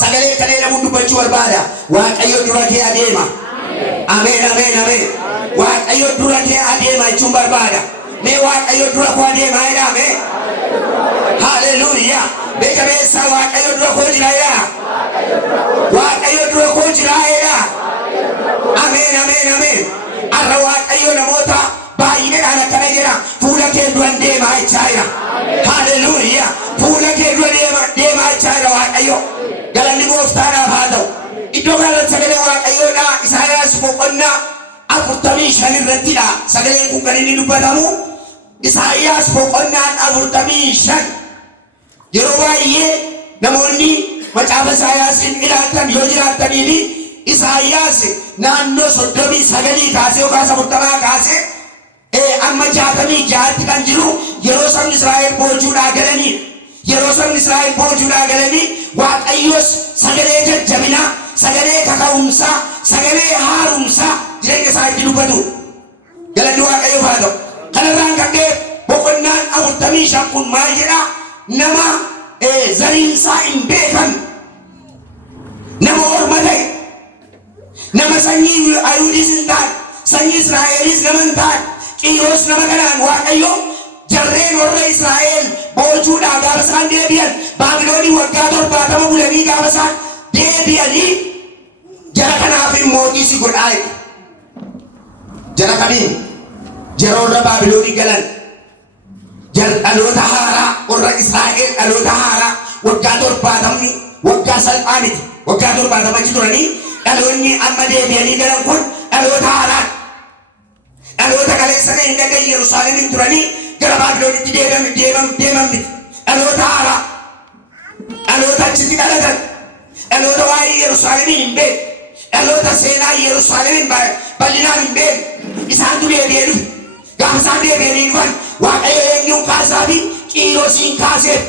sagalee kanneen namuun dubbachuu barbaada. Waaqayyo dura kee adeema. Ameen ameen ameen. Waaqayyo dura kee adeema jechuun barbaada. Mee waaqayyo dura koo adeema jedhame. Haleluuyaa. Beeka beessa waaqayyo dura koo jira jedha. Waaqayyo dura koo jira jedha. Ameen ameen ameen. Arra waaqayyo namoota baay'inaan akkana jedha. Fuula kee dura deemaa jechaa jira. Haleluuyaa. Fuula kee dura deemaa jechaa jira waaqayyo. Galanni gooftaadhaaf haa ta'u. Iddoo kanatti sagalee waaqayyoodha. Isaayaas boqonnaa 45 irrattidha. Sagaleen kun kan inni dubbatamu. Isaayaas boqonnaan 45. Yeroo baay'ee namoonni macaafa Isaayaasin ilaaltan yoo jiraataniini Isaayaas naannoo 39 kaasee yookaan 40 kaasee amma 66 kan jiru yeroo sabni Israa'el boojuudhaa galanii yeroo sabni Israa'el boojuudhaa galanii Waaqayyos sagalee jajjabinaa sagalee kaka'umsaa sagalee haarumsaa jireenya isaa itti dubbatu. Galanni Waaqayyoof haa ta'u. Kanarraan kan ta'e boqonnaan 45 kun maal jedhaa? Nama zariinsaa hin beekan nama orma ta'e nama sanyii Ayuudis hin taane sanyii Israa'elis nama hin taane Qiiros nama kanaan Waaqayyo jarreen warra Israa'el boojuudhaa gaafa isaan deebi'an Baabiloonii waggaa 70 bulanii gaafa isaan deebi'anii jara kanaaf mootii si godhaa jara kamiin jara warra Baabiloonii galan dhaloota haaraa warra Israa'el dhaloota haaraa waggaa 70 waggaa salphaa miti waggaa 70 turanii dhaloonni amma deebi'anii galan kun dhaloota haaraa dhaloota kaleessa hin dhaqan Yerusaalemiin turanii gara Baabiloonitti deeman miti dhaloota haaraa dhaloota achitti dhalatan dhaloota waa'ee Yerusaalemiin hin beeku dhaloota seenaa Yerusaalemiin bal'inaan hin beeku isaantu deebi'ee dhufu. Gaafa isaan deebi'anii dhufan Waaqayyo eenyuun kaasaa fi Qiirosiin kaaseef.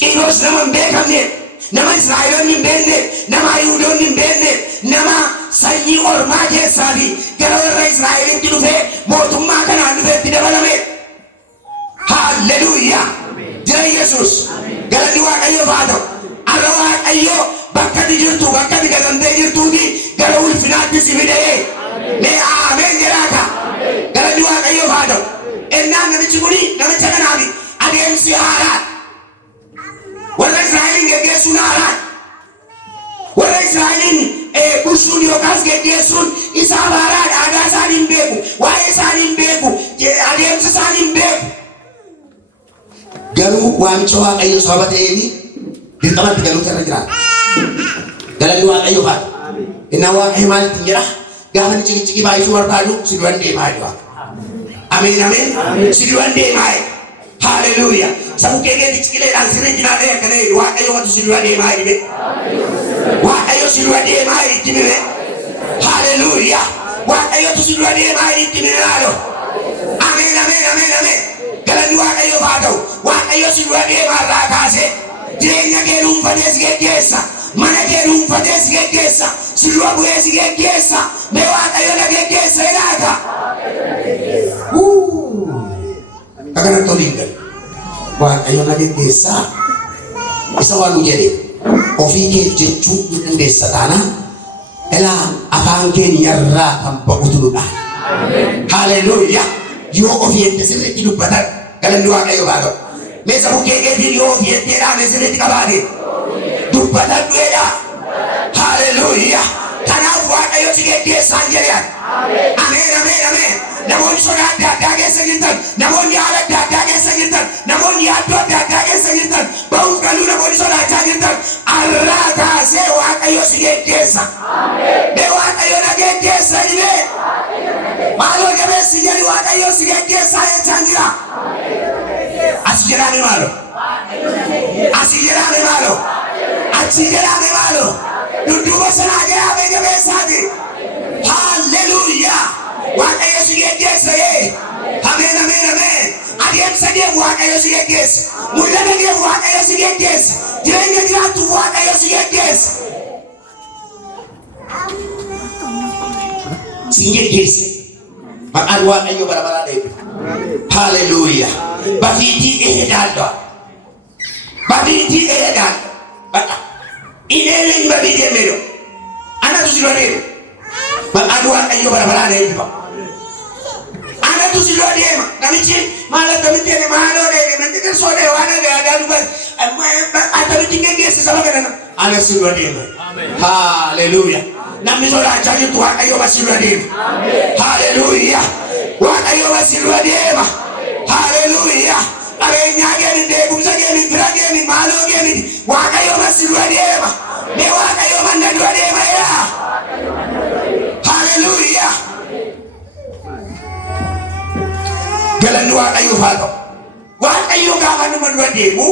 Qiiros nama hin beekamne, nama Israa'eloonni hin beekne, nama Ayuudoonni hin beekne, nama sanyii ormaa keessaa fi gara warra Israa'elitti dhufee mootummaa kanaan dhufeetti dabalame. Haalleluuyaa. Jira Yesuus. Galanni Waaqayyoof haa ta'u. Arra Waaqayyo bakka ati jirtu bakka ati gatamtee jirtuuti gara ulfinaatti si fidee. Mee ameen jedhaaka. Galanni Waaqayyoof haa ta'u. Ennaan namichi kuni namicha kanaaf adeemsi haaraa. Warra Israa'eliin geggeessuun haaraa. Warra Israa'eliin bulchuun yookaas geggeessuun isaaf haaraadha. Aadaa isaanii hin beeku. Waa'ee isaanii hin beeku. Adeemsa isaanii hin beeku. Garuu waamicha Waaqayyo sababa ta'eef dirqamatti galuutu irra jiraata. Galanni Waaqayyoof haa ta'u. Innaan Waaqayyo maalitti hin jedhaa? Gaafa ni ciki baay'isuu barbaadu si duran deemaa jiru. Ameen ameen. Si duran deemaa jiru. Haleluuyaa. Sabu keekeetti ciqileedhaan sirrii jinaa ta'e akkana jedhu Waaqayyo wanti si dura deemaa jiru. Waaqayyo si dura deemaa jiru itti mime. Haleluuyaa. Waaqayyotu si dura deemaa jiru itti mime laaloo. Ameen ameen ameen ameen. Galanni Waaqayyoof haa ta'u. Waaqayyo si dura deemaa irraa kaasee jireenya kee dhuunfatee si geggeessa. Mana kee dhuunfatee si geggeessa. Si dura bu'ee si geggeessa. Mee Waaqayyo na geggeessa ilaaka. Akkanatti oliin galu. Waaqayyo na geggeessa. Isa waan nu jedhe ofii keef jechuu ni dandeessa taanaan ilaa afaan keenyarraa kan ba'utu nu dhaala. Haleluuyaa. Yoo ofii ette sirriitti dubbatan galanni Waaqayyoof haa ta'u. Mee sabu keekeetiin yoo ofii ettee dhaame sirriitti qabaate dubbatan du'eedha. Haleluuyaa. Kanaaf Waaqayyo si geggeessaan jedhan. Ameen ameen ameen. Namoonni sodaa adda addaa keessa jirtan, namoonni haala adda addaa keessa jirtan, namoonni yaaddoo adda addaa keessa jirtan, ba'uuf galuu namoonni sodaachaa jirtan, arraa kaasee Waaqayyo si geggeessa. Mee Waaqayyo na geggeessa dhibee. Maaloo jabeessi jedhi Waaqayyo si geggeessaa jechaan jira. Asi jedhame maaloo. Asi jedhame maaloo. Achi jedhame maaloo. Dudduuba sanaa jedhame jabeessaati. Haleluuyaa. Waaqayyo si geggeessa yee. Ameen ameen ameen. Adeemsa deemu Waaqayyo si geggeessa. Mul'ata deemu Waaqayyo si geggeessa. Jireenya jiraattuuf Waaqayyo si geggeessa. Si geggeessa. Maqaan Waaqayyo bara baraa dheebifa. Haleluuyaa. Bafiitii eedaadha. Bafiitii eedaadha. Baqa. Ineelin babii deemee anatu si loo deema. Maqaan Waaqayyoo bara baraan eebbifa. Anatu si loo deema. Namichi maal akkamitti jedhe maaloo deeme namni kersoo dee waan adda dubbatu akkamitti geggeesse saba kana ana si loo deema. Haleluuya. Namni sodaachaa jirtu Waaqayyoo ba si loo deema. Haleluuya. Waaqayyoo ba si loo deema. Haleluuya. Qabeenyaa keetiin deegumsa keetiin bira keetiin maaloo keetiin Waaqayyoo ba si loo deema. Mee Waaqayyoo manna loo deema yaa. Haleluuya. Galanni Waaqayyoo haa ta'u. Waaqayyoo gaafa nama dura deemu,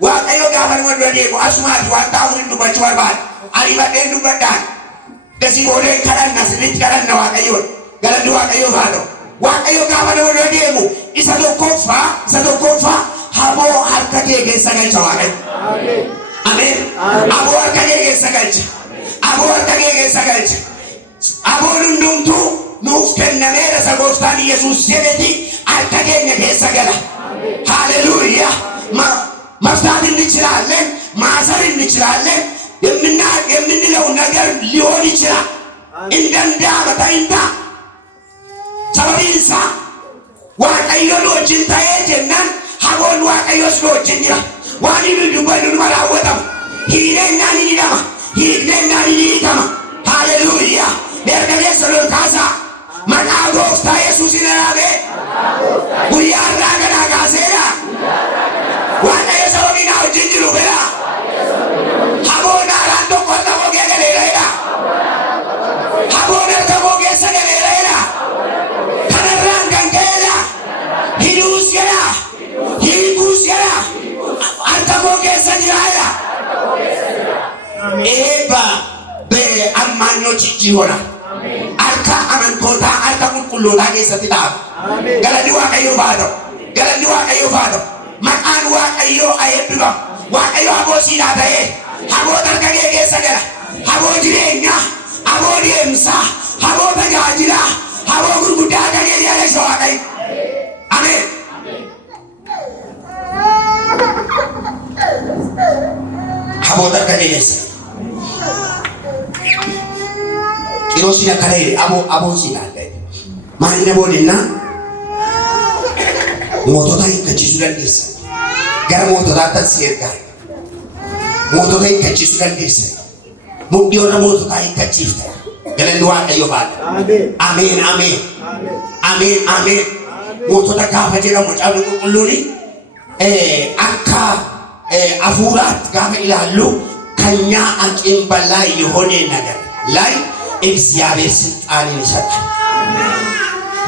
Waaqayyoo gaafa nama dura deemu asumaatti waan ta'uuf hin dubbachuu barbaada. Ani badheen dubbadhaan. Dasii booddee kadhanna sirriitti kadhanna Waaqayyoon. Galanni Waaqayyoo haa ta'u. Waaqayyoo gaafa nama dura deemu isa tokkoffaa haboo harka kee keessa galcha Waaqayyo. Ameen. Haboo harka kee keessa galcha. Haboo harka kee keessa galcha. Aboon hundumtuu nuuf kennameera isa gooftaan Yesuus jedhetti harka keenya keessa gala. Haleluuya. Maftaan inni chilaalleen maasar inni chilaalleen የምንለው ነገር ሊሆን ይችላል። እንደንዳመታ እንታ ሰበቢንሳ Waaqayyoon wajjin ta'ee jennaan haboon Waaqayyoos wajjin jira. Waan inni dubbatu maraawwatamu. Hiinennaan ni hidhama. Hiiknennaan ni hiikama. Haleluuya. Ergageessa lol kaasaa. Maqaa gooftaa Yesuusin dhaabee guyyaa irraa ganaa kaaseera. Waaqayyo sababii na wajjin jiru bira. Haboon haaraan tokko harka koo kee galeera. Haboon harka koo keessa galeera. Kanarraan kan ka'eera. Hiduus jedha. Hiikuus jedha. Harka koo keessa jiraadha. Eebba bee ammaannoo jijjiirona. Harka amantootaa harka qulqullootaa keessatti ta'a. Galanni Waaqayyoo haa ta'u. Galanni Waaqayyoo haa ta'u. Maqaan Waaqayyoo haa eebbifamu. Waaqayyo haboo siidhaa ta'ee haboo harka kee keessa gala. Haboo jireenyaa, haboo deemsaa, haboo tajaajilaa, haboo gurguddaa harka kee jaalasa Waaqayyo. Ameen. Haboo harka kee keessa. Qiroosii akkana jedhe aboon siidhaa ta'e. Maali na boodennaa? Mootota hiikkachiisuu dandeessa. Gara moototaatti si ergaa. Mootota hiikkachiisuu dandeessa. Mudhii warra moototaa hiikkachiifte. Galanni Waaqayyoo haa ta'u. Ameen ameen. Ameen ameen. Mootota gaafa jedhamu caafni qulqulluuni akka hafuuraatti gaafa ilaallu ከኛ አቅም በላይ የሆነ ነገር ላይ እግዚአብሔር ስልጣንን ይሰጣል።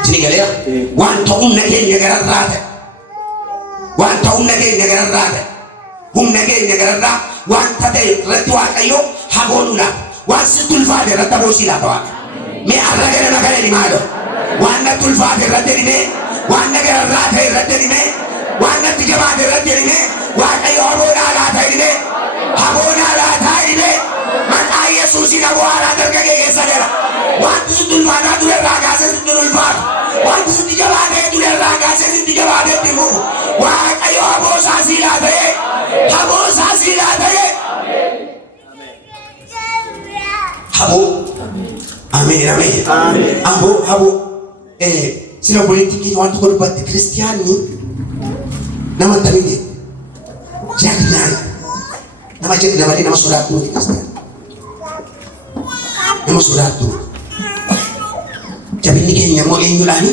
ትንገለያ ዋንታውን ነገር ነገራራተ ዋንታውን ነገር ነገራራተ ነገራራ ዋንታተ ረትዋ ቀዮ ሀጎኑላ ዋንስቱልፋደ ረተቦሲላ ተዋ ሜ አረገረ ነገር ሊማዶ ዋና ቱልፋደ ረተሪሜ ዋና ነገራራተ ረተሪሜ ዋና ትገባደ ረተሪሜ ዋቀዮ ሀጎና ላታሪሜ ሀጎና ላታሪሜ መጣ ኢየሱስ ይገባዋል አደረገ የሰደራ ዋንት ስትልፋዳ ዱለራ ጋሰ ስትልፋዳ ዋንት ስትገባደ ዱለራ ጋሰ ስትገባደ ድሙ ዋቀዮ ሀቦሳ ሲላተ ሀቦሳ ሲላተ ሀቦ አሜን አሜን ሀቦ ስለ ፖለቲክ ዋንት ኮርበት ክርስቲያን ነማንተሚኔ ጃግናይ ነማጀት ነማሌ ነማሶዳቱ ክርስቲያን ነማሶዳቱ ጀብኒ ኬኛ ሞ ኤኙላኒ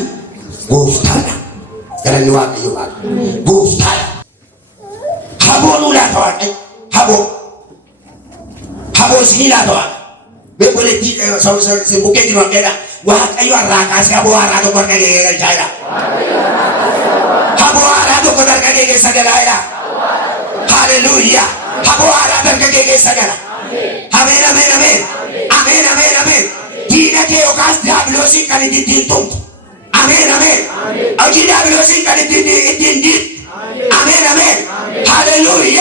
ጎፍታላ ገለኒ ዋቀዮ ጎፍታላ ሀቦኑ ላተዋቀ ሀቦ ሲኒ ላተዋቀ በፖለቲ ሰው ሲቡኬ ዲኖገዳ ዋቀዮ አራቃሲ ሀቦ አራዶ ቆርቀጌ ገልቻላ ሀቦ አራዶ ቆርቀጌ ሰገላላ ሃሌሉያ ሀቦ አራዶ ቆርቀጌ ሰገላ አሜን አሜን አሜን አሜን አሜን አሜን ዲነኬ ዮካስ ዲያብሎሲ ከንዲዲንቱም አሜን አሜን አጂ ዲያብሎሲ ከንዲዲንዲ አሜን አሜን ሃሌሉያ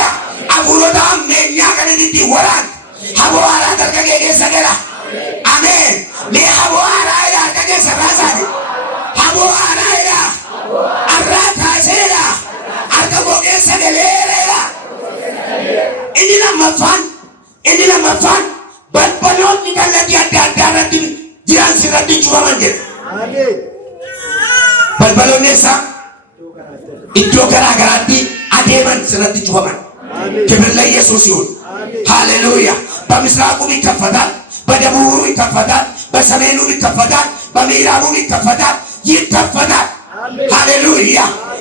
አቡሮታ ሜኛ ከንዲዲ ወራን ሀቦ አራዶ ቆርቀጌ ሰገላ አሜን ሜ ሀቦ አራዶ ቆርቀጌ ሰራሳኒ ሀቦ አራዶ አራካሴላ አርከቦቄ ሰገሌላ ኢኒና መፋን Inni lammaffaan balbaloonni kallattii adda addaa irratti jiran sirratti cufaman jedha. Balbaloonni eessaa iddoo garaa garaatti adeeman sirratti cufaman. ክብር ለኢየሱስ ይሁን። ሃሌሉያ። በምስራቁም ይከፈታል፣ በደቡቡም ይከፈታል፣ በሰሜኑም ይከፈታል፣ በምዕራቡም ይከፈታል፣ ይከፈታል። ሃሌሉያ።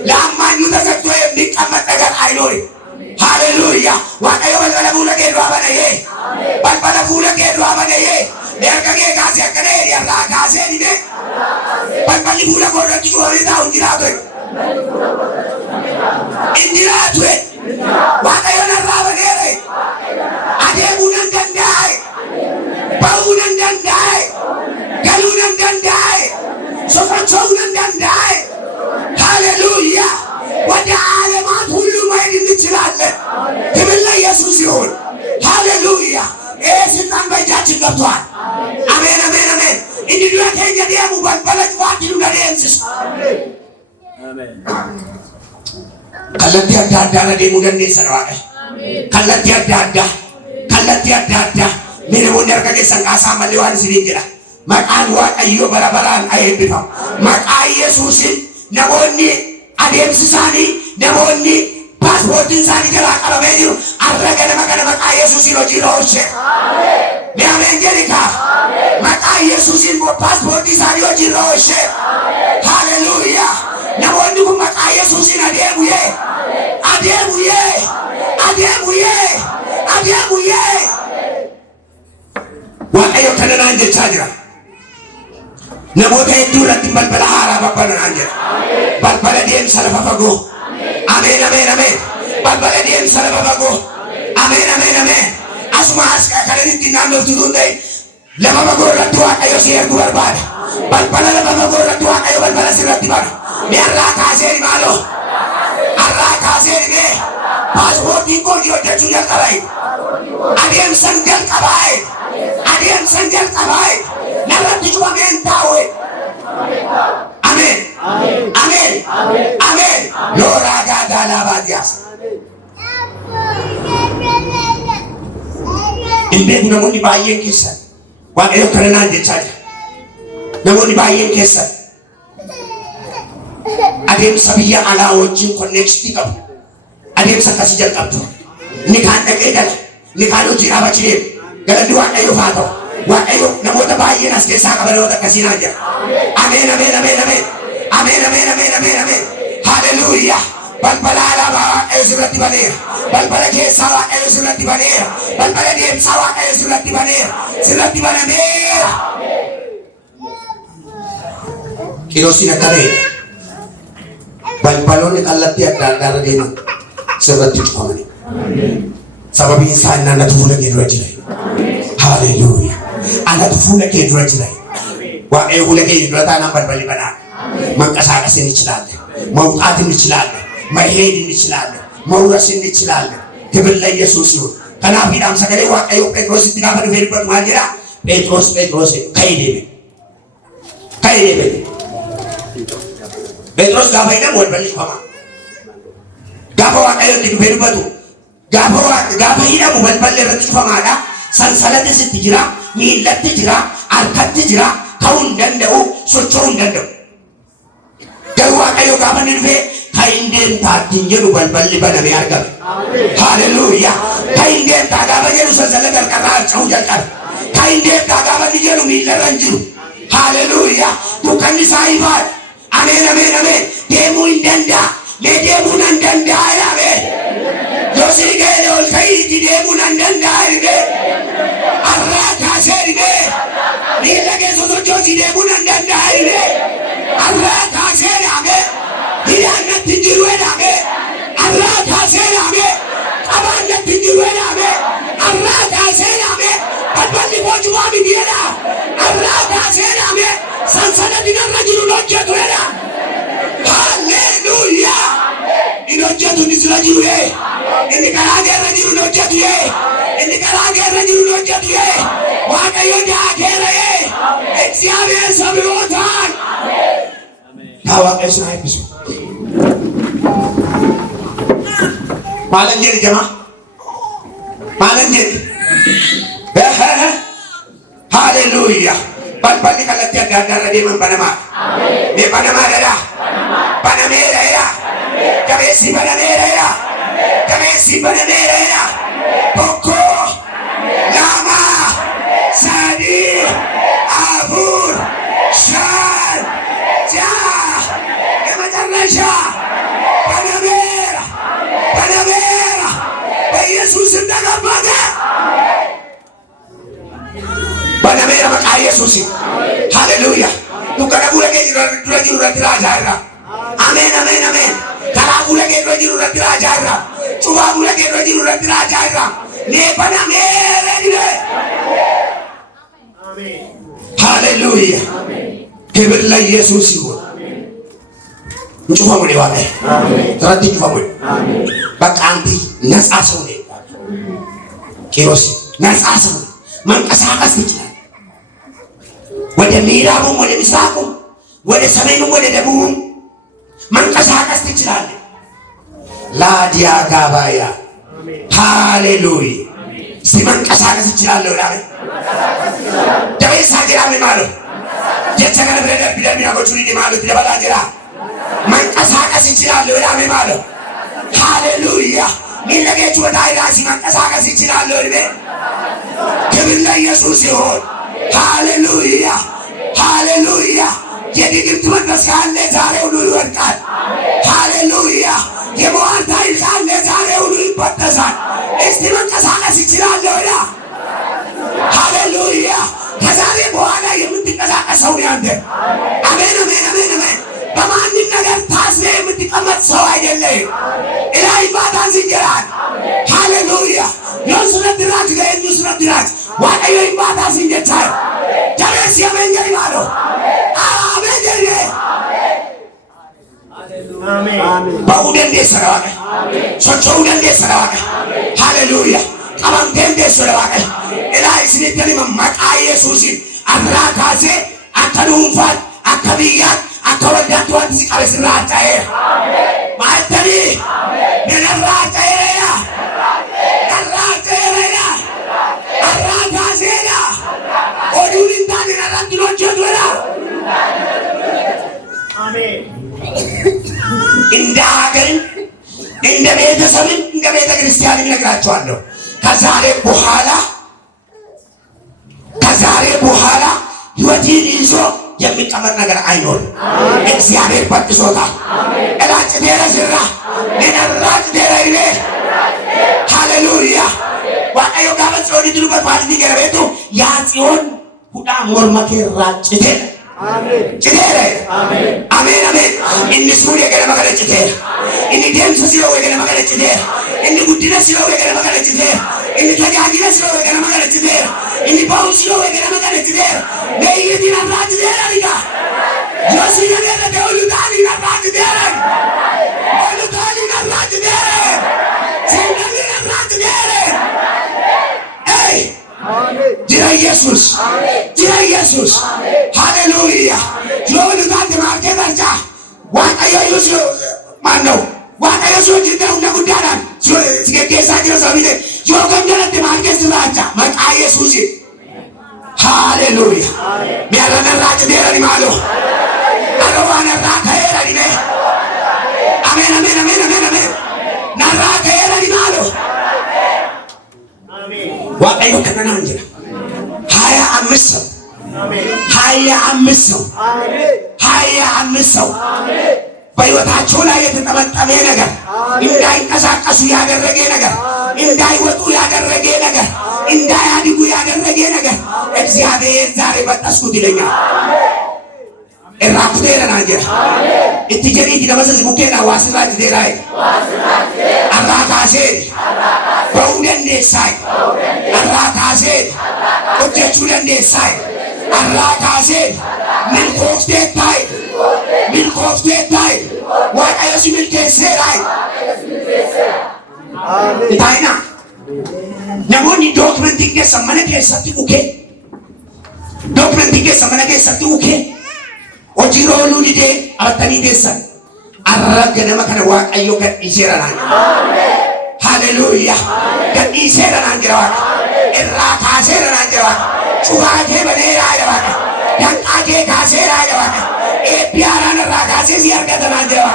ለአማኙ ተዘግቶ የሚቀመጥ ነገር አይኖርም። ሃሌሉያ። ዋቀዮ በልበለ ፉለ ኬዱ አበነዬ በልበለ ፉለ ኬዱ አበነዬ ደርገጌ ካሴ አከነ የራ ካሴ ዲኔ በልበሊ ፉለ ኮረቲ ሆሪታ እንጅራቶ እንጅራቶ ዋቀዮ ነራ በኔሬ አዴሙነን ደንዳይ በውነን ደንዳይ ገሉነን ደንዳይ ሶፋቸውነን ደንዳይ ሃሌሉያ። ወደ ዓለማት ሁሉ መሄድ እንችላለን። ክብር ለኢየሱስ ይሁን። ሃሌሉያ። ይሄ ስልጣን በእጃችን ገብቷል። አሜን አሜን አሜን። እንዲሁ ከኛ ደሙ በልበለች ዋኪሉ ለደምስስ ከለቲ አዳዳ ለደሙ ደኔ ሰራቀ ከለቲ አዳዳ ምን ወንደር ከገሰንቃሳ ማለዋን ሲሪንጅራ መቃን ዋቀዮ በረበራን አይብፋም መቃ ኢየሱስን ነቦኒ አደምስሳኒ ነቦኒ ፓስፖርትን ሳኒ ገላ ቀለበዩ አረገነ መቀነ መቃ ኢየሱስን ወጂሮሽ አሜን ያሜን ጀሪካ መቃ ኢየሱስን ፓስፖርት ሳኒ ወጂሮሽ ሃሌሉያ። ነቦኒ መቃ ኢየሱስን አደሙዬ አደሙዬ አደሙዬ አደሙዬ ዋቀዮ ከነናን ጀቻጅራ namoota hedduu irratti balbala haaraa babbanaan jira. Balbala deemsa lafa fagoo. Ameen ameen ameen. Balbala deemsa lafa fagoo. Ameen ameen ameen. Asuma as kananitti naannoftu tuutai lafa fagoo irratti waaqayyo si ergu barbaada. Balbala lafa fagoo irratti waaqayyo balbala sirratti bana. Mee har'aa kaaseeni maaloo? Har'aa kaaseeni mee? Paaspoortiin koo hojjechuu jalqabaa'e. Adeemsan jalqabaa'e. Adeemsan jalqabaa'e. narratti cufameen taa'e. Ameen ameen ameen. Looraa gaadaa laabaatiyaas. Hin beeku namoonni baay'een keessan waaqayyo kana naan jechaa jira. Namoonni baay'een keessan adeemsa biyya alaa wajjin konneeksiti qabu. Adeemsa akkasii jalqabdu. Inni kaan dhaqee gala, inni kaan hojii dhaabachii deemu. Galanni waaqayyoof haa ta'u. waaqayyo namoota baay'een as keessaa qabanoota akkasii naan jira. Ameen ameen ameen ameen ameen ameen ameen ameen ameen. Haleluuyaa. Balbala alaabaa waaqayyo sirratti baneera. Balbala keessaa waaqayyo sirratti baneera. Balbala deemsaa waaqayyo sirratti baneera. Sirratti banameera. Qiroosin akka ta'e balbaloonni kallattii adda addaa irra deeman sirratti cufamani. Sababiin isaa inni anatu fuula kee dura jira. Haleluuyaa. Anatu fuula kee dura jira. Waaqayyo fuula kee dura taanaan balballi banaa. መንቀሳቀስ እንችላለን። መውጣት እንችላለን። መሄድ እንችላለን። መውረስ እንችላለን። ክብር ለኢየሱስ ይሁን። ከናፊዳም ሰገሌ waaqayyo ጴጥሮስ ትጋፈ ድፌርበት ማጅራ ጴጥሮስ ከይዴ ጴጥሮስ ጋፈ ይደም ወልበልሽ ፈማ ጋፈ waaqayyo ድፌርበቱ ጋፈ ይደም ወልበል ረጥሽ ፈማዳ ሰንሰለት ስትጅራ ሚለት ጅራ አርከት ጅራ ከውን ደንደው ሶቾውን ደንደው waaqayyo gaafa nirfee kaindeen taattiin jedhu balballi banamee argame. Haleluuyaa. Kaindeen taa gaafa jedhu sansala qarqarraa harca'uu jalqabe. Kaindeen taa gaafa ni jedhu miillarra hin jiru. Haleluuyaa. Dukkanni isaa ifaadha. Ameen ameen ameen. Deemuu hin danda'a. Mee deemuu nan danda'a yaame. Yoo sii ga'e ol ka'iiti deemuu nan danda'a dhibee. Arraa kaasee dhibee. Miilla keessa sochoosii deemuu nan danda'a dhibee. Arraa kaasee dhaabee hidhaannatti jiruu dhaabee arraa kaasee dhaabee qabaannatti jiruu dhaabee arraa kaasee dhaabee balballi boojubaa miidiyadha arraa kaasee dhaabee sansana dinarra jiru hojjetu dha. Haleluuyaa. Inni hojjetu ni sira jiru inni karaa keerra jiru ni hojjetu inni karaa keerra jiru ni hojjetu waaqayyo daakeera እግዚአብሔር ሰብሮታል. ታዋቂስ ነው አይብሱ ማለንጀ ጀማ ማለንጀ Haleluya. Balballi kallattii adda addaarra deeman banamaa. Mee banamaadha. Banameera. Jabeessi banameera. Jabeessi banameera. Tokko, lama, sadii, afur, shan, ja'a. የመጨረሻ banameera. በኢየሱስ እንደገባተ banameera maqaa Yesuusi. Haleluya. Dukkana fuula kee dura jiru irratti raajaa irra. Ameen. Karaa fuula kee dura jiru irratti raajaa irra. Cubaa fuula kee dura jiru irratti raajaa irra. Nee banameera jedhe. Haleluya. ክብር ለኢየሱስ ይሁን። እንጩፋሙ ነው ዋለ ተራቲ እንጩፋሙ በቃ አንተ ነፃ ሰው ነህ። ኪሮስ ነፃ ሰው መንቀሳቀስ ይችላል። ወደ ምዕራቡም ወደ ምስራቁም ወደ ሰሜኑም ወደ ደቡብም መንቀሳቀስ ትችላለህ። ላዲያ ጋባያ ሃሌሉያ። መንቀሳቀስ ይችላለህ ወዳለ ደቤሳ ግራም ማለት ጀቸገለ ብለህ ቢደርቢና ጎቹሪ ማለት ደበላ ጅራ መንቀሳቀስ ይችላለህ ወዳለ ማለት ሃሌሉያ። ሚለጌቹ ወዳይ ራሲ መንቀሳቀስ ይችላለህ ወደ ክብር ለኢየሱስ ይሁን። ሃሌሉያ። የድግምት መንፈስ ካለ ዛሬ ሁሉ ይወድቃል። ሃሌሉያ። የሞዓብ ኃይል ካለ ዛሬ ሁሉ ይበጠሳል። እስቲ መንቀሳቀስ ይችላል ወዳ ሃሌሉያ። ከዛሬ በኋላ የምትንቀሳቀሰው ያንተ አሜን። በማንም ነገር ታስረህ የምትቀመጥ ሰው አይደለም። ኢላይ ባታን ሲጀራል ሃሌሉያ። ዮሱረድራጅ ገኙስረድራጅ ዋቀዮ ይባታ ሲንጀቻይ ጀሬስ የመንገድ ማሎ በውደንዴ ሰራዋቀ ሶቾ ውደንዴ ሰራዋቀ ሃሌሉያ። ቀባምቴንዴ ሰራዋቀ ኢላይ ስኒተኒ መቃ ኢየሱሲን አራካሴ አከዱንፋት አከብያት አከወዳት ዋት ሲቀበስራጫዬ ማተኒ ነራጫዬ እንደ ሀገርን እንደ ቤተሰብን እንደ ቤተ ክርስቲያን እነግራቸዋለሁ። ከዛሬ በኋላ ሕይወትን ይዞ የሚቀመጥ ነገር አይኖርም። እግዚአብሔር በጥሶታል። እላጭ ዴረ ዝራ ነራጭ ዴረ ይቤ ሃሌሉያ። ዋቀዮ ጋበ ጽዮን ድሩበት ማለት ገረቤቱ ያ ጽዮን ሁዳ ሞርመኬ ራጭቴ አሜን። እኒ ሱሪያ ገለመ ገለጭቴ እኒ ደምስ ሲለው ገለመ ገለጭቴ እኒ ጉዲነ ሲለው ገለመ ገለጭቴ እኒ ተጃጅለ ሲለው ገለመ ገለጭቴ እኒ ባው ሲለው ገለመ ገለጭቴ ነይዲና ራጭቴ አሪጋ ዮሲያ ገለ ደውሉታኒ ራጭቴ ኦሉታኒ ራጭቴ ሲናኒ ራጭቴ አይ ጅራ ኢየሱስ ሃሌሉያ። ዮሉታኒ ማርከታቻ ዋቀዮ ዮሱ ማነው ዋቀዮ ሶጅደው ለጉዳዳን ሲገዴሳ ጅራ ሰሚቴ ዮገንደለት ማርከስ ራቻ መቃ ኢየሱስ ሃሌሉያ። ሚያረነራጭ ዴረኒ ማሎ አሮዋነራ ከሄረኒ ሜ አሜን ነራ ከሄረኒ ማሎ ዋቀዮ ከነና እንጀራ 25 ሰው በሕይወታቸው ላይ የተጠመጠመ ነገር እንዳይንቀሳቀሱ ያደረገ ነገር እንዳይወጡ ያደረገ ነገር እንዳያድጉ ያደረገ ነገር እግዚአብሔር ዛሬ በጠስኩት ይለኛል። እራኩቴና ናጀራ እትጀሪት ለመሰስ ቡኬና ዋስራጅ ዴራይ አራካሴ በውደንዴሳይ አራካሴ ኦጀቹ ደንዴሳይ አራካሴ ሚልኮፍቴታይ ዋቀየሱ ሚልኬሴራይ ታይና ነሞኒ ዶክመንት ኬሰ መነ ኬሰቲ ኡኬ ዶክመንት ኬሰ መነ ኬሰቲ ኡኬ ኦጂሮሉ ሊዴ አተኒ ዴሰን አረገነመ ከነ ዋቀዮ ገዲሴራና ሃሌሉያ ገዲሴራና ግራዋት irraa kaaseera naan jedha cubaa kee baneera jedha danqaa kee kaaseera jedha eebbi haaraan irraa kaasee si argata naan jedha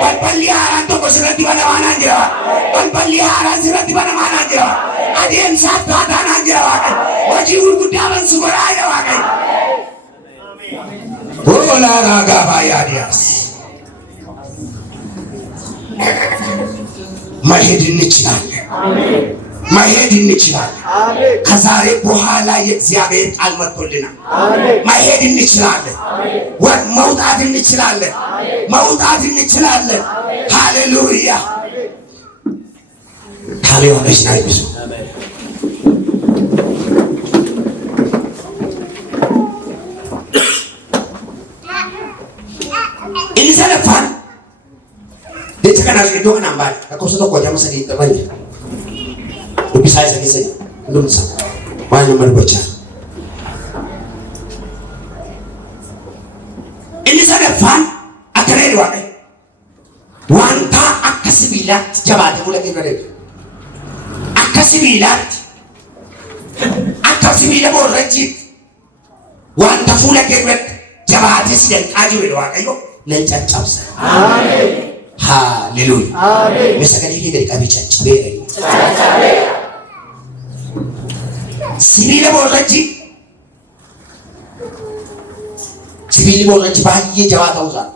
balballi haaraan tokko sirratti banamaa naan jedha balballi haaraan sirratti banamaa naan jedha adeemsaaf taataa naan jedha hojii gurguddaa bansu godhaa jedha Waaqayyo. Hoolaa gaafa yaadiyaas መሄድ እንችላለን። መሄድ እንችላለን። ከዛሬ በኋላ የእግዚአብሔር ቃል መጥቶልናል። መሄድ እንችላለን። መውጣት እንችላለን። መውጣት እንችላለን። ሃሌሉያ ሃሌሉያ ናይብሱ ኢንሰለፋን Ditekan itu kan ambat. Aku sudah kau jam sedih terbalik. Lebih saya sakit saja. Belum bisa. Mana nomor baca? Ini saya fan. Akhirnya dua ni. Wanta akasibilat jawab mulai kita. Akasibilat borajit. Wanta fulai kita jawab sih aja dua kayu. Lencap capsa. Amin. Haleluya. Amen. Misalkan ini dari kami cacabe. Sibila borraji bahagia Jawa tahu kan?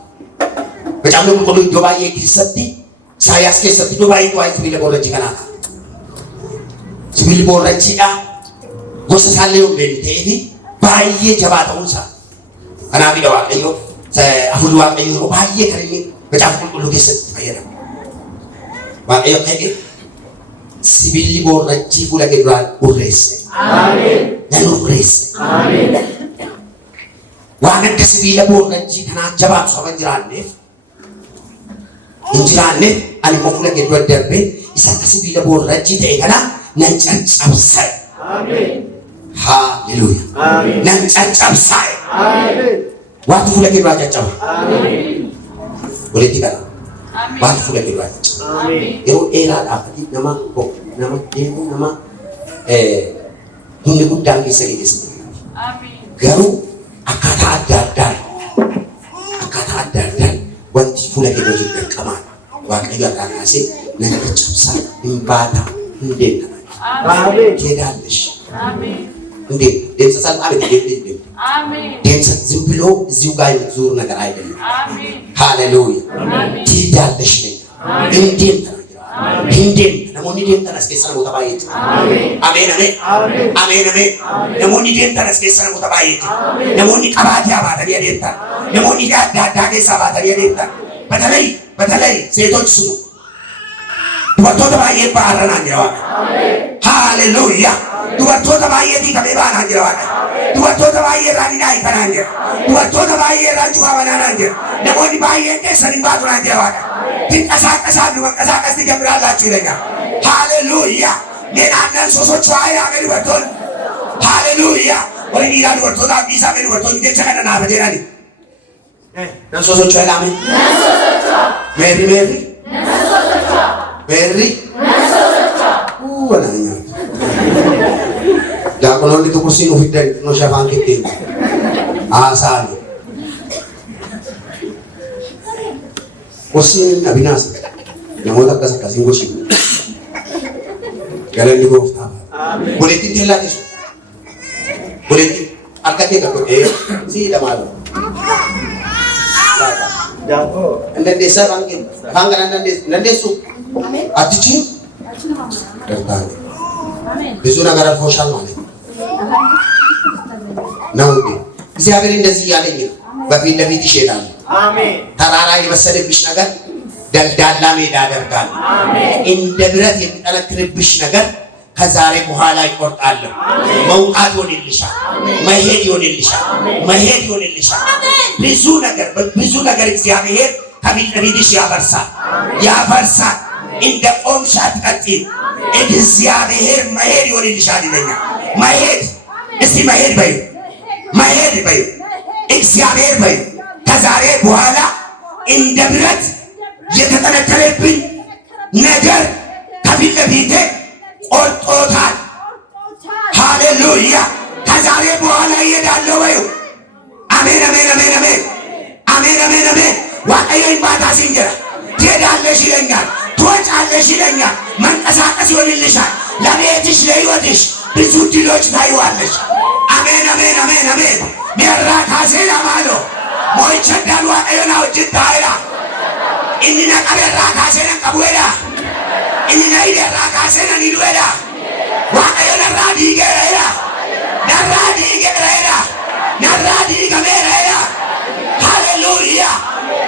Macam lu kalau itu bahagia diseti, saya sekali itu bahagia itu aja sibila borraji kan apa? Sibila borraji gua sesali umbente ini bahagia Jawa tahu kan? Karena aku doa ayo, aku doa ayo bahagia kali ini. Macam pun lukisan bayar. Ayo kayak sibili borraji pula kedua urus. Amin. Dan urus. Amin. Wangan kesibila borraji karena jawab soal jiranne. Jiranne, ani mau pula kedua derbe. Isa kesibila borraji deh karena nancan absai. Amin. Haleluya. Amin. Nancan absai. Amin. Waktu pula kedua jawab. Amin. Boleh tidak? Bahan sudah dibaca. Yang era apa di nama kok nama hindi gudang bisa ini sendiri. Garu akata adadan wanti sudah dibaca dan kamar. Waktu juga akan kasih nanti kecapsa imbada hindi tanah. Kedalish. Hindi dia sesat ada di Amin. Dia zimpilo ziugai zur nagar aidel. Amin. Haleluya. Tidak deshne. Indim tanah. Indim. Namun indim tanah sekesana mutabayit. Amin. Amin amin. Amin amin. Namun indim tanah sekesana mutabayit. Namun ikabati abada dia dentar. Namun ikat dada sabata dia dentar. Badalai seton sumu. Dubartoota baay'ee baarranaan jira Waaqa. Haleluya. Dubartoota baay'ee kabeebaan jira Waaqa. Dubartoota baay'ee irraa hidhaa hiikanaan jira. Dubartoota baay'ee irraa cufamanaan jira. Namoonni baay'een keessan hin baatunaan jira Waaqa. Hinqasaaqasaan dubarqasaaqasti gambiraa laachuu danda'a. Haleluya. Mee naannan sosocho'aa yaame dubartoonni. Haleluya. Warri dhiiraa dubartoota abdiisaa mee dubartoonni jecha kana naaf jedhani. Nan sosocho'aa yaame. Nan sosocho'aa. Meerri. Nan sosocho'aa. Meerri. Nan sosocho'aa. Wananya. Jangan itu kursi ufiddan no syafaan kittin. Asal. Kursi Nabi Nas. Namoota akkasiin kursi. Galanni gooftaa. Boleh tilla tisu. Boleh akkatee tokko si damaalo. Jangan. Anda desa bangkin. Bangkan anda desu. Atici. Datang. Besok negara fosil mana? Naudi. እግዚአብሔር እንደዚህ ያለኝ ነው በፊት ለፊት ይሸዳል አሜን ተራራ የመሰለብሽ ነገር ደልዳላ ሜዳ አደርጋለሁ አሜን እንደ ብረት የሚጠነክርብሽ ነገር ከዛሬ በኋላ ይቆርጣለሁ መውጣት ይሆንልሻል መሄድ ይሆንልሻል ብዙ ነገር እግዚአብሔር ከፊት ለፊትሽ ያፈርሳል እንደ ቆምሽ አትቀጥይም እግዚአብሔር መሄድ ይሆንልሻል ይለኛል እስቲ መሄድ በዩ እግዚአብሔር በዩ ከዛሬ በኋላ እንደ ብረት የተጠነከረብኝ ነገር ከፊት ለፊቴ ቆርጦታል ሃሌሉያ። ከዛሬ በኋላ እሄዳለሁ በዩ። አሜን አሜን አሜን አሜን አሜን አሜን አሜን። ዋቀዮኝ ባታ ሲንጀራ ትሄዳለሽ ይለኛል፣ ትወጫለሽ ይለኛል። መንቀሳቀስ ይሆንልሻል። ለቤትሽ ለሕይወትሽ ብዙ ድሎች ታይዋለሽ። አሜን አሜን አሜን አሜን። ሚራ ካሴላ ማሎ ሞይቸዳል ዋቀዮና ውጅታ አይላ ኢኒና ቀበራ ካሴና ቀቡኤላ ኢኒና ይደራ ካሴና ኒዱኤላ ዋቀዮና ራዲ ገረላ ነራዲ ገረላ ነራዲ ገሜረላ ሃሌሉያ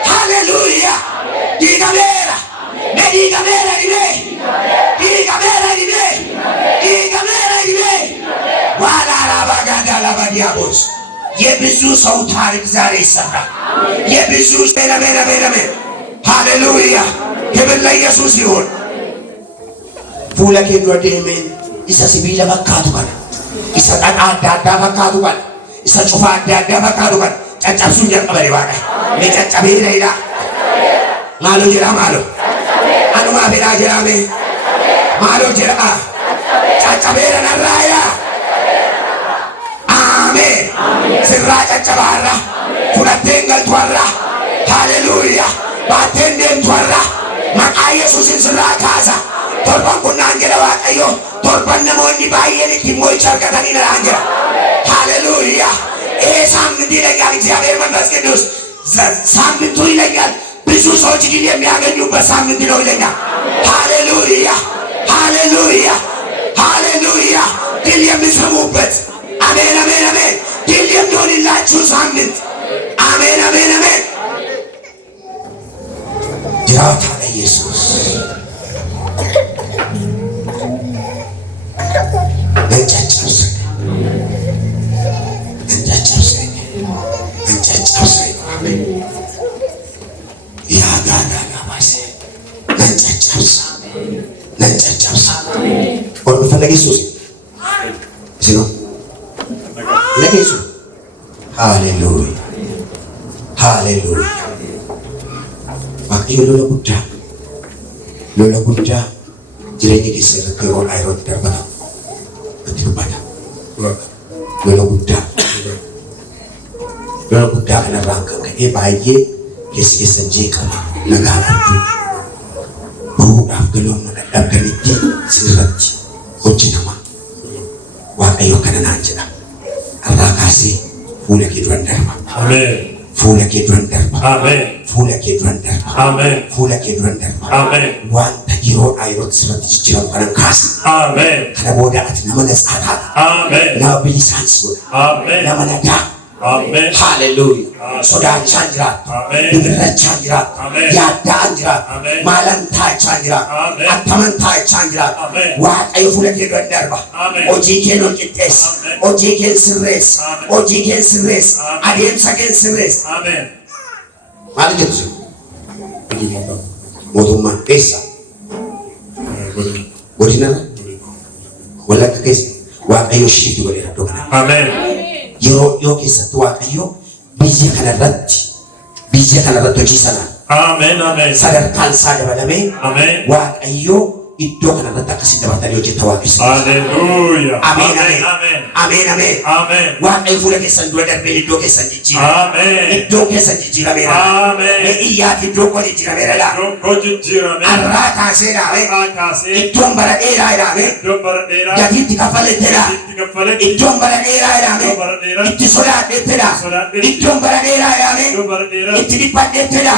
ሃሌሉያ ዲገሜራ ነዲገሜራ ዲቤ ዲገሜራ ዲቤ ዲገሜራ ዲቤ ዋላራ ባጋዳ ላባዲያቦስ የብዙ ሰው ታሪክ ዛሬ ይሰራል። የብዙ ቤለቤለቤለቤ ሃሌሉያ ክብር ለኢየሱስ ይሁን። ፉለ ኬድሮ ዴሜን ኢሳ ሲቢለ በካቱ ቀን ኢሳ ጠቃ አዳዳ በካቱ ቀን ኢሳ ጩፋ አዳዳ በካቱ ቀን ጨጨብሱን ጀቀበሬ ዋቀ ጨጨቤ ለይላ ማሎ ጅራ ማሎ አኑማ ቢላ ጅራሜ ማሎ ጅራ ጨጨቤ ለነራያ አሜን ስራ ጨጨባራ ሁለቴን ገልቷራ ሃሌሉያ ባቴን ደምቷራ መቃ ኢየሱስን ስራ ካሳ ቶርባን ኩና አንጀለ ዋቀዮ ቶርባን ነሞኒ ባየን ኪሞይ ቸርከተኒ ነራንጀራ ሃሌሉያ። ይሄ ሳምንት ይለኛል እግዚአብሔር መንፈስ ቅዱስ ሳምንቱ ይለኛል ብዙ ሰዎች ግን የሚያገኙበት ሳምንት ነው ይለኛል። ሃሌሉያ ሃሌሉያ ሃሌሉያ ድል የሚሰሙበት አሜን አሜን አሜን ድል የሚሆንላችሁ ሳምንት አሜን አሜን አሜን። ጅራታ ለኢየሱስ እንጨጨብሰ እንጨጨብሰ እንጨጨብሰ አሜን ያጋዳ ጋባሴ እንጨጨብሰ እንጨጨብሰ ወር ፈለገ ኢየሱስ ሲኖ ለጌሱ ሃሌሉያ ሃሌሉያ ባክዮ ሎላ ጉዳ ጅሬኝ ዲሰረ ከሮል አይሮት ደርበታ በትባታ ሎላ ጉዳ ከነራንከ ከኤ ባዬ የስየሰንጄ ቀማ ነጋራቱ ቡዳፍ ገሎም ነዳገሊቲ ሲረች ሆጅናማ ዋቀዮ ከነናንጀላ አራካሲ ፉለ ኬድወን ደርባ አሜን ፉለ ኬድወን ደርባ አሜን ፉለ ኬድወን ደርባ አሜን ፉለ ኬድወን ደርባ አሜን ዋንተ ጂሮ አይሮት ስረት ጅጅራው ከነካስ አሜን ከነቦዳት ነመነጻታ አሜን ናብሊሳንስ አሜን ነመነዳ አሜን ሃሌሉያ ሶዳቻን ጅራት ድብረቻን ጅራት ያዳን ጅራት ማለንታቻን ጅራት አተመንታቻን ጅራት ዋቀዮ ፉለ ኬድወን ደርባ ኦጂኬን ኦልቂጤስ ኦጂኬን ስሬስ ኦጂኬን ስሬስ አዴምሰኬን ስሬስ አሜን ማለት ነው። ሞቱማ ቄሳ ጎዲና ወለቀ ቄስ ዋቀዮ ሽቲ ወለራ ዶክና አሜን yoo keessatti waaqayyo biyya kanarratti hojii sana አሜን አሜን sadarkaan isaa dabalamee waaqayyo iddoo kanarratti akkasitti dabartanii hojjeta waaqessu. Haleluuyaa. Ameen ameen ameen ameen ameen. Waaqayyo fuula keessan dura darbee iddoo keessan jijjiira. Ameen. Iddoo keessan jijjiirameera. Ameen. Iyyaati iddoo koo jijjiirameera laa. Iddoo koo jijjiirameera. Arraa kaasee dhaabee. Arraa kaasee. Iddoon bara dheeraa dhaabee. Iddoon bara dheeraa. Gatiitti kaffalettedha. Gatiitti kaffalettedha. Iddoon bara dheeraa dhaabee. Iddoon bara dheeraa. Itti sodaadhettedha. Sodaadhettedha. Iddoon bara dheeraa dhaabee. Iddoon bara dheeraa. Itti dhiphadhettedha.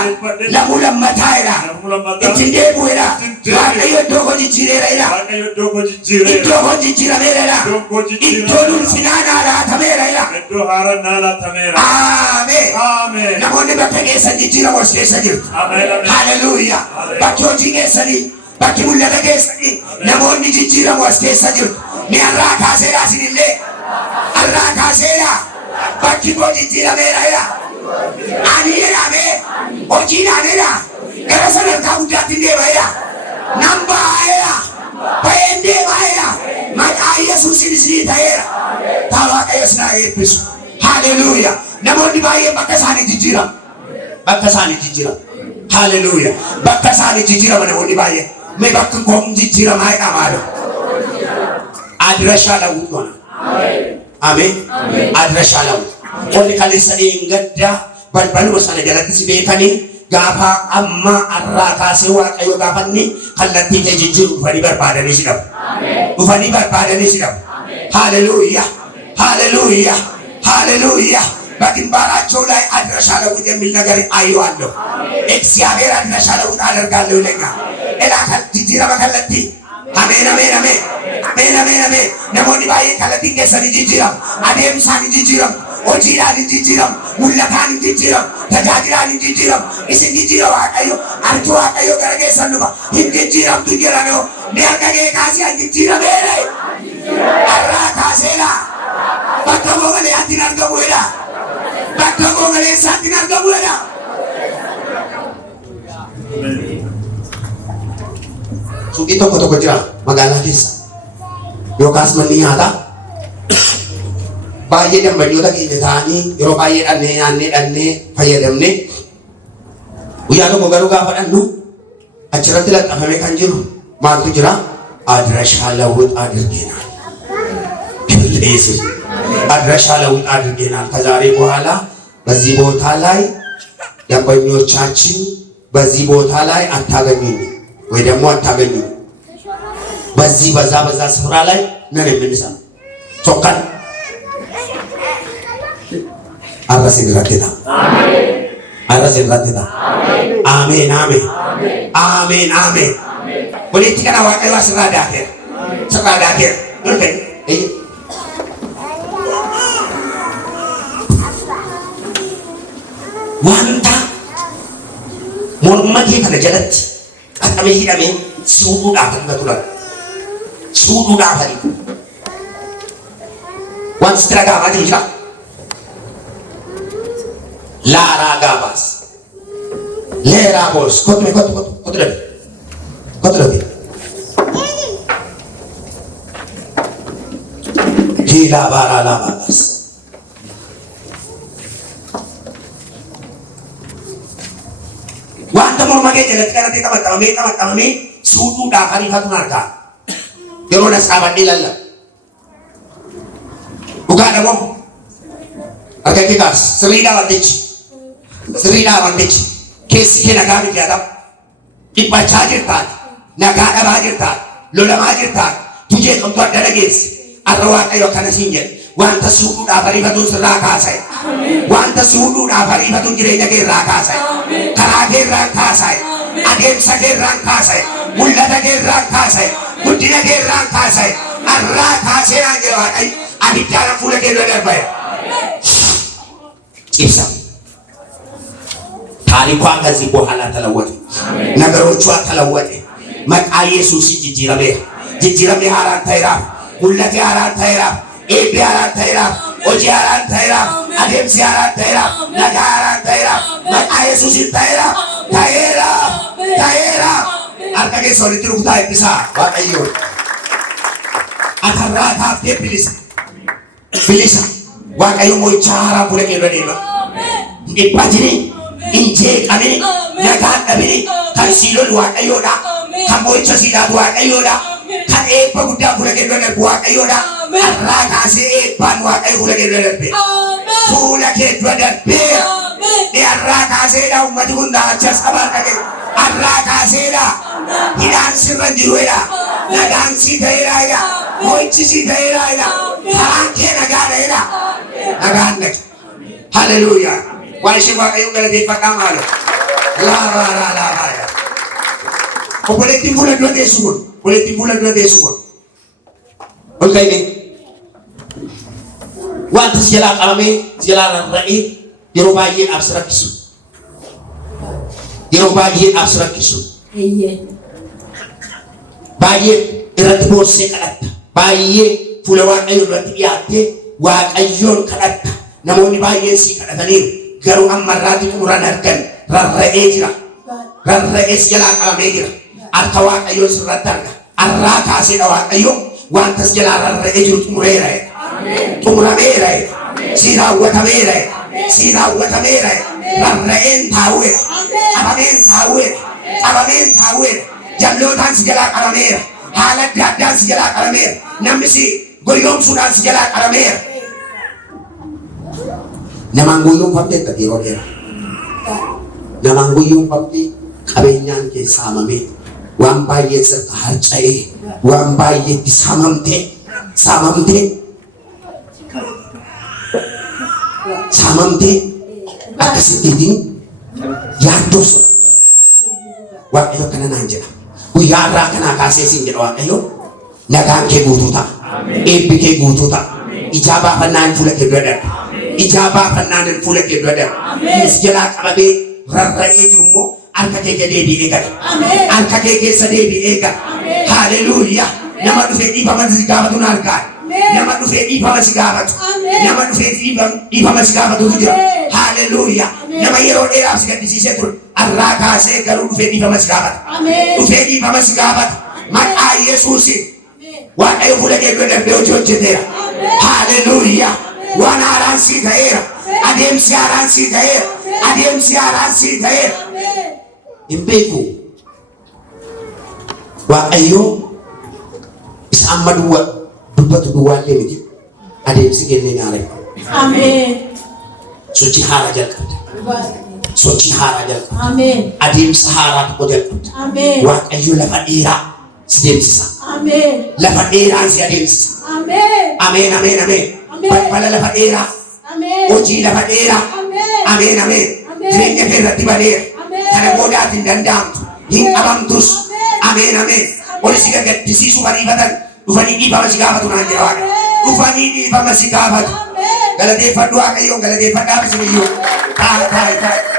Lamuu lammataa'edha. Lamuu lammataa'edha. Itti deebu'edha. Waaqayyo iddoo koo jijjiireera. Waaqayyo iddoo koo jijjiireera. Iddoo koo jijjiirameera. Iddoo koo jijjiireera. Iddoo ulfinaan laatameera. Iddoo haaraan laatameera. Ameen. Ameen. Namoonni bakka keessan jijjiiramu as keessa jirtu. Ameen. Haleluuyaa. Bakki hojii keessanii, bakki mul'ata keessanii namoonni jijjiiramu as keessa jirtu. Ni har'aa kaaseedha isinillee. Har'aa kaaseedha. Bakki koo jijjiirameera. Ani jedhamee hojiin anedha. Gara sadarkaa guddaatti deebi'eera. Namba ayeera. Baay'een deebi'eera. Maqaa Yesuusin isinii ta'eera. Waaqayyo sinaa eebbisu. Haleluuyaa. Namoonni baay'een bakka isaanii jijjiiramu. Bakka isaanii jijjiiramu. Haleluuyaa. Bakka isaanii jijjiiramu namoonni baay'een. Mee bakka koo jijjiiramaa jedhamaadha. Adirashaa dhawuudhaan. Amen. Adresha lawut. Qolli kaleessanii gadda balbaluma sana jalatti si beekanii gaafa amma arraa kaasee waaqayyo gaafanni kallattii kee jijjiiru dhufanii barbaadanii si dhabu. Dhufanii barbaadanii si dhabu. Haleluuyaa! Haleluuyaa! Haleluuyaa! በግንባራቸው ላይ አድራሻ ለውጥ የሚል ነገር አየዋለሁ። እግዚአብሔር አድራሻ ለውጥ አደርጋለሁ ይለኛል። እላከል ጅጅራ በከለቲ አሜን አሜን አሜን አሜን አሜን አሜን ነሞኒ ባይ ከለቲ ከሰኒ ጅጅራ አዴምሳን ጅጅራ ኦጂራን ጅጅራ ሙላካን ጅጅራ ተጋጅራን ጅጅራ እስን ጅጅራ ዋቀዮ አርቱ ዋቀዮ ገረገ ሰኑባ ጅጅራ ቱጅራ ነው ኒያቀገ ካሲያ ጅጅራ በሬ አራ ካሴላ ባከቦገለ ያቲናር ገቡላ ባከቦገለ ሳቲናር ገቡላ suuqii tokko tokko jira magaalaa keessa yookaas manni nyaataa baay'ee dambayyoota keenya ta'anii yeroo baay'ee dhannee fayyadamne guyyaa tokko garuu gaafa dhannu achirratti laxxafamee kan jiru maaltu jira? Adresha lawut አድርገናል። አድራሻ ለውጥ አድርገናል። ከዛሬ በኋላ በዚህ ቦታ ላይ ደንበኞቻችን በዚህ ቦታ ላይ አታገኙኝ ወይ ደግሞ አታገኙ። በዚህ በዛ ስፍራ ላይ ነን የምንሰማው ቶካን አረሰን ረከታ አሜን አሜን አሜን አሜን ፖለቲካና ዋቀዋ ስራዳከ wanta mormati kana jalatti qaxame hidhame suudhuudhaaf kan turan suudhuudhaaf wanti sira gaafaa jiru jira laaraa gaafaas leeraa boos kotu dhabe hiilaa baaraa laabaadhaas wanta mormagee jalatti kanatti qabatamee suudhuudhaaf ariifatu argaa yeroo na saabadhee lalla dhugaadha moo akka kitaas sirriidhaa wantichi keessi kee nagaa miti haa ta'u dhiphachaa jirtaat nagaa dhabaa jirtaat lolamaa jirtaat tujee qabdu adda dhageessi arra waaqayyo akkana siin jedhe wanta suudhuudhaaf ariifatuun sirraa kaasa'e wanta suudhuudhaaf ariifatuun jireenya kee irraa kaasa'e karaa kee irraan kaasa'e adeemsa kee irraan kaasa'e mul'ata kee irraan kaasa'e guddina kee irraan kaasa'e arraa kaasee naan jedhe waaqayyo abiddaan fuula kee dura darba'e ibsa ታሪኳ ከዚህ በኋላ ተለወጠ። ነገሮቿ ተለወጠ። መቃ ኢየሱስ ጅጅረሜ ሃራን ታይራፍ ሙለቴ ሃራን ታይራፍ ኤቤ ሃራን ታይራፍ ኦጂ ሃራን ታይራፍ አዴምሲ ሃራን ታይራፍ ነጋ ሃራን ታይራፍ መቃ ኢየሱስ ታይራፍ ታይራፍ አርከጌ ሶሊቲ ሩኩታ ኢብሳ ዋቀዮ አተራታፍ ቢሊሳ ዋቀዮ ሞይቻ ሃራን ቡለቄ ረዴማ ኢባጅኒ injee qabini nagaan dhabini kan siilol waaqayyoodha kan mo'icha siilaatu waaqayyoodha kan eebba guddaa fuula keenya darbu waaqayyoodha arraa kaasee eebbaan waaqayyo fuula keenya darbe fuula keenya darbeera ni arraa kaaseedha ummati hundaa achas qabaan dhage arraa kaaseedha hidhaan sirra jiruudha nagaan sii ta'eedha mo'ichi sii ta'eedha karaan kee nagaadha nagaan dhage haleluuyaa Waishi waaqayyo galateeffadhaa maalo laa obboleettiin fuula dura teessu kun ol ka'ine wanta si jalaa qabamee si jalaa rarra'ee yeroo baay'eedhaaf si rakkisu baay'ee irratti boorsee kadhatta baay'ee fuula waaqayyo irratti dhiyaattee waaqayyoon kadhatta namoonni baay'een si kadhataniiru garuu ammarraatti xumuran argan rarra'ees jalaa qabamee jira harka waaqayyoon sirratti arga arraa kaaseedha waaqayyo wantas jalaa rarra'ee jiru xumurameera si raawwatameera rarra'een taa'uudha qabameen taa'uudha jallootaan si jalaa qabameera haala adda addaan si jalaa qabameera namni si goyoomsuudhaan si jalaa qarameera. Namaan goyoomfamtee ta'e yeroo dheeraa. Namaan goyoomfamtee qabeenyaan kee saamamee waan baay'ee sirka harca'ee waan baay'eetti saamamtee akkasittiin yaaddoo sun Waaqayyo kana naan jedha. Guyyaa irraa kanaa kaasee siin jedha Waaqayyo nagaan kee guutuu ta'a. Eebbi kee guutuu ta'a. Ijaa baafannaan fuula kee dura darba. Ijaa baafannaan fuula kee dura darba. Innis jalaa qabamee rarra'ee jiru immoo harka kee deebi'ee gala. Harka kee keessa deebi'ee gala. Haleluuyaa. Nama dhufee dhiifama si gaafatu na argaa. Nama dhufee dhiifama si gaafatu. Nama dhufee dhiifama si gaafatutu jira. Haleluuyaa. Nama yeroo dheeraaf si gaddisiisee ture. Arraa kaasee garuu dhufee dhiifama si gaafata. Dhufee dhiifama si gaafata. Maqaa Yesuusiin. Waaqayyo fuula kee dura darbee hojii hojjeteera. Haleluuyaa. Waan haaraan sii ta'eera. Adeemsi haaraan sii ta'eera. Adeemsi haaraan sii ta'eera. Hin beeku. Waaqayyo isa amma dubbatu duwwaallee miti. Adeemsi kennee nyaara. Ameen. Sochii haaraa jalqabda. Sochii haaraa jalqabda. Ameen. Adeemsa haaraa tokko jalqabda. Ameen. Waaqayyo lafa dheeraa si deemsisa. Ameen. Lafa dheeraan si adeemsisa. Ameen. Ameen, ameen, ameen. Balbala lafa dheeraa. Ameen. Hojii lafa dheeraa. Ameen, ameen. Jireenya kee irratti baneera. Kana boodaatti hin danda'amtu. Hin dhabamtus. Ameen, ameen. Ol si gaddisiisu bariifatan dhufanii dhiifama si gaafatu naan jedha Waaqa. Dhufanii dhiifama si gaafatu. Galateeffadhu Waaqayyoon, galateeffadhaa bisimiyyuu. Taa'e.